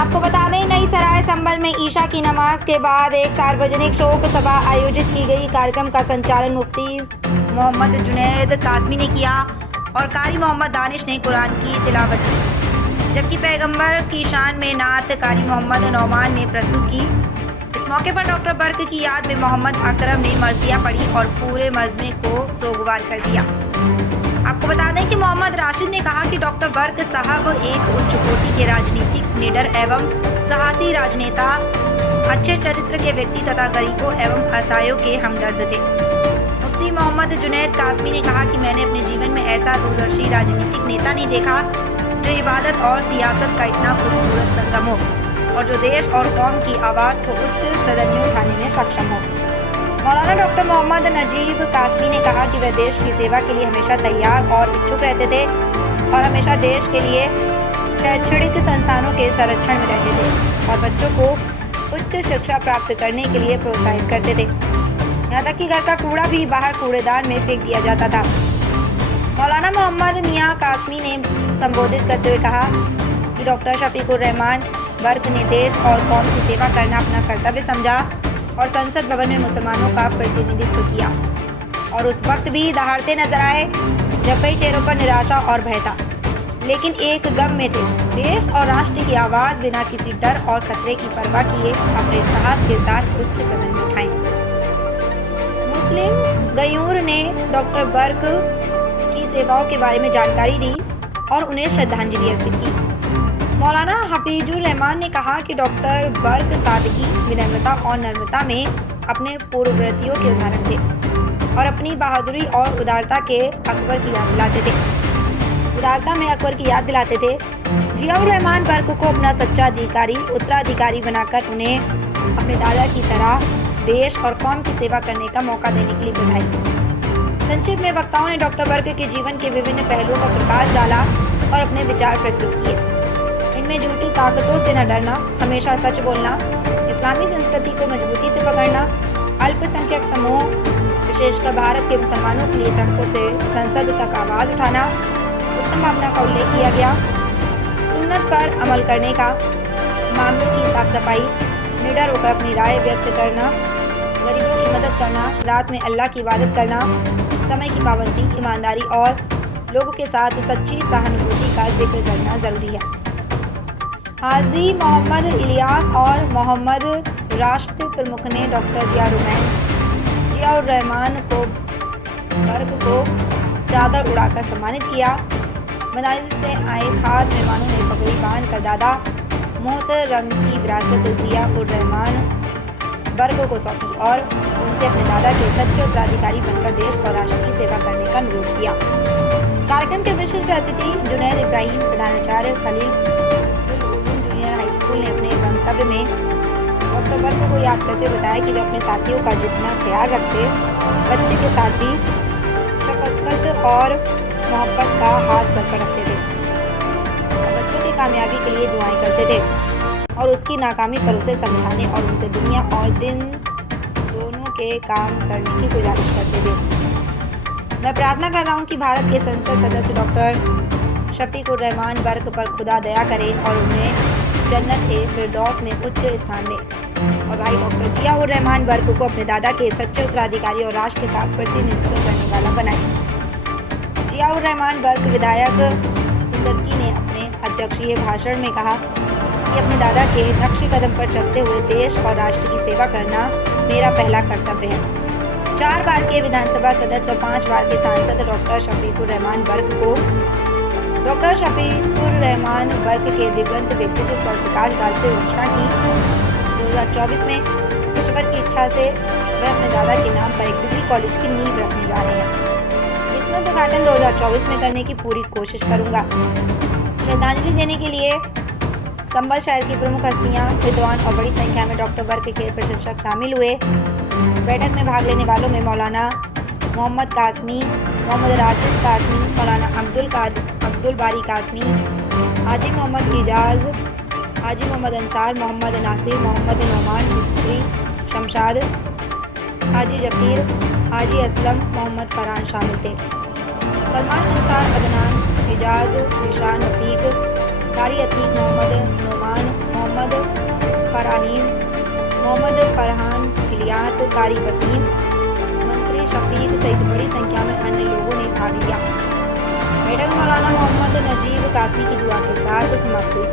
आपको बता दें, नई सराय संभल में ईशा की नमाज के बाद एक सार्वजनिक शोक सभा आयोजित की गई। कार्यक्रम का संचालन मुफ्ती मोहम्मद जुनैद कासमी ने किया और कारी मोहम्मद दानिश ने कुरान की तिलावत की, जबकि पैगंबर की शान में नात कारी मोहम्मद नौमान ने प्रस्तुत की। इस मौके पर डॉक्टर बर्क की याद में मोहम्मद अकरम ने मरसिया पढ़ी और पूरे मजमे को सोगवार कर दिया। आपको बता दें कि मोहम्मद राशिद ने कहा कि डॉक्टर बर्क साहब एक उच्च कोटि के राजनीतिक निडर एवं साहसी राजनेता, अच्छे चरित्र के व्यक्ति तथा गरीबों एवं असहायों के हमदर्द थे। मुफ्ती मोहम्मद जुनैद कासमी ने कहा कि मैंने अपने जीवन में ऐसा दूरदर्शी राजनीतिक नेता नहीं देखा जो इबादत और सियासत का इतना खूबसूरत संगम हो और जो देश और कौम की आवाज़ को उच्च सदन में उठाने में सक्षम हो। मौलाना डॉक्टर मोहम्मद नजीब कासमी ने कहा कि वह देश की सेवा के लिए हमेशा तैयार और इच्छुक रहते थे और हमेशा देश के लिए शैक्षणिक संस्थानों के संरक्षण में रहते थे और बच्चों को उच्च शिक्षा प्राप्त करने के लिए प्रोत्साहित करते थे। यहाँ तक कि घर का कूड़ा भी बाहर कूड़ेदान में फेंक दिया जाता था। मौलाना मोहम्मद मियाँ कासमी ने संबोधित करते हुए कहा कि डॉक्टर शफीकुर रहमान बर्क ने देश और कौम की सेवा करना अपना कर्तव्य समझा और संसद भवन में मुसलमानों का प्रतिनिधित्व किया और उस वक्त भी दहाड़ते नजर आए जब कई चेहरों पर निराशा और भय था, लेकिन एक गम में थे। देश और राष्ट्र की आवाज़ बिना किसी डर और खतरे की परवाह किए अपने साहस के साथ उच्च सदन में उठाई। मुस्लिम गयूर ने डॉक्टर बर्क की सेवाओं के बारे में जानकारी दी और उन्हें श्रद्धांजलि अर्पित की। मौलाना हफीजुर रहमान ने कहा कि डॉक्टर बर्क सादगी, विनम्रता और नम्रता में अपने पूर्ववर्तियों के उदाहरण थे और अपनी बहादुरी और उदारता में अकबर की याद दिलाते थे। जियाउर रहमान बर्क को अपना सच्चा अधिकारी, उत्तराधिकारी बनाकर उन्हें अपने दादा की तरह देश और कौम की सेवा करने का मौका देने के लिए बधाई। संक्षिप्त में वक्ताओं ने डॉक्टर बर्क के जीवन के विभिन्न पहलुओं पर प्रकाश डाला और अपने विचार प्रस्तुत किए। इनमें झूठी ताकतों से न डरना, हमेशा सच बोलना, इस्लामी संस्कृति को मजबूती से पकड़ना, अल्पसंख्यक समूह विशेषकर भारत के मुसलमानों के लिए सड़कों से संसद तक आवाज़ उठाना, उत्तम भावना का उल्लेख किया गया। सुन्नत पर अमल करने का, मामलों की साफ सफाई, निडर होकर अपनी राय व्यक्त करना, गरीबों की मदद करना, रात में अल्लाह की इबादत करना, समय की पाबंदी, ईमानदारी और लोगों के साथ सच्ची सहानुभूति का जिक्र करना जरूरी है। हाजी मोहम्मद इलियास और मोहम्मद राशिद प्रमुख ने डॉक्टर जियाउर रहमान को बर्क को चादर उड़ाकर सम्मानित किया। मदारिस से आए खास मेहमानों ने पगड़ी बांध कर दादा मोहतरम की विरासत जियाउर रहमान बर्क को सौंपी और उनसे अपने दादा के सच्चे उत्तराधिकारी बनकर देश और राष्ट्र की सेवा करने का अनुरोध किया। कार्यक्रम के विशिष्ट अतिथि जुनैद इब्राहिम, प्रधानाचार्य खलील स्कूल ने अपने वक्तव्य में डॉक्टर बर्क को याद करते हुए बताया कि वे अपने साथियों का जितना ख्याल रखते, बच्चे के साथ भी शफकत और मोहब्बत का हाथ सर पर रखते थे और बच्चों की कामयाबी के लिए दुआएं करते थे और उसकी नाकामी पर उसे समझाने और उनसे दुनिया और दिन दोनों के काम करने की गुजारिश करते थे। मैं प्रार्थना कर रहा हूँ कि भारत के संसद सदस्य डॉक्टर शफीकुर रहमान बर्क पर खुदा दया करे और उन्हें जन्नत ए फिरदौस में उच्च स्थान दे और भाई डॉक्टर जियाउर रहमान बर्क को अपने दादा के सच्चे उत्तराधिकारी और राष्ट्र का प्रतिनिधित्व करने वाला बनाए। जियाउर रहमान बर्क विधायक कुंदरकी ने अपने अध्यक्षीय भाषण में कहा कि अपने दादा के नक्शे कदम पर चलते हुए देश और राष्ट्र की सेवा करना मेरा पहला कर्तव्य है। 4 बार के विधानसभा सदस्य और 5 बार के सांसद डॉक्टर शफीकुर रहमान बर्क को डॉक्टर शफीकुर रहमान बर्क के दिव्यंत व्यक्तित्व पर प्रकाश डालते हुए घोषणा की 2024 में ईश्वर की इच्छा से वह अपने दादा के नाम पर एक डिग्री कॉलेज की नींव रखने जा रहे हैं। इसमें उद्घाटन 2024 में करने की पूरी कोशिश करूंगा। श्रद्धांजलि देने के लिए संभल शहर की प्रमुख हस्तियां, विद्वान और बड़ी संख्या में डॉक्टर बर्क के प्रशंसक शामिल हुए। बैठक में भाग लेने वालों में मौलाना मोहम्मद कासमी, मोहम्मद राशिद कासमी, मौलाना अब्दुल बारी कासमी, हाजी मोहम्मद इजाज़, हाजी मोहम्मद अंसार, मोहम्मद नासिर, मोहम्मद नौमान मिस्त्री, शमशाद, हाजी जफीर, हाजी असलम, मोहम्मद फरहान शामिल थे। सलमान अंसार, अदनान, इजाज़, निशान रफ़ीक, कारी अतीक, मोहम्मद नौमान, मोहम्मद फरहान, इलियास, कारी वसीम, मंत्री शफीक सहित बड़ी संख्या में अन्य लोगों ने भाग लिया। बैठक मौलाना मोहम्मद नजीब कासमी की दुआ के साथ समाप्त हुई।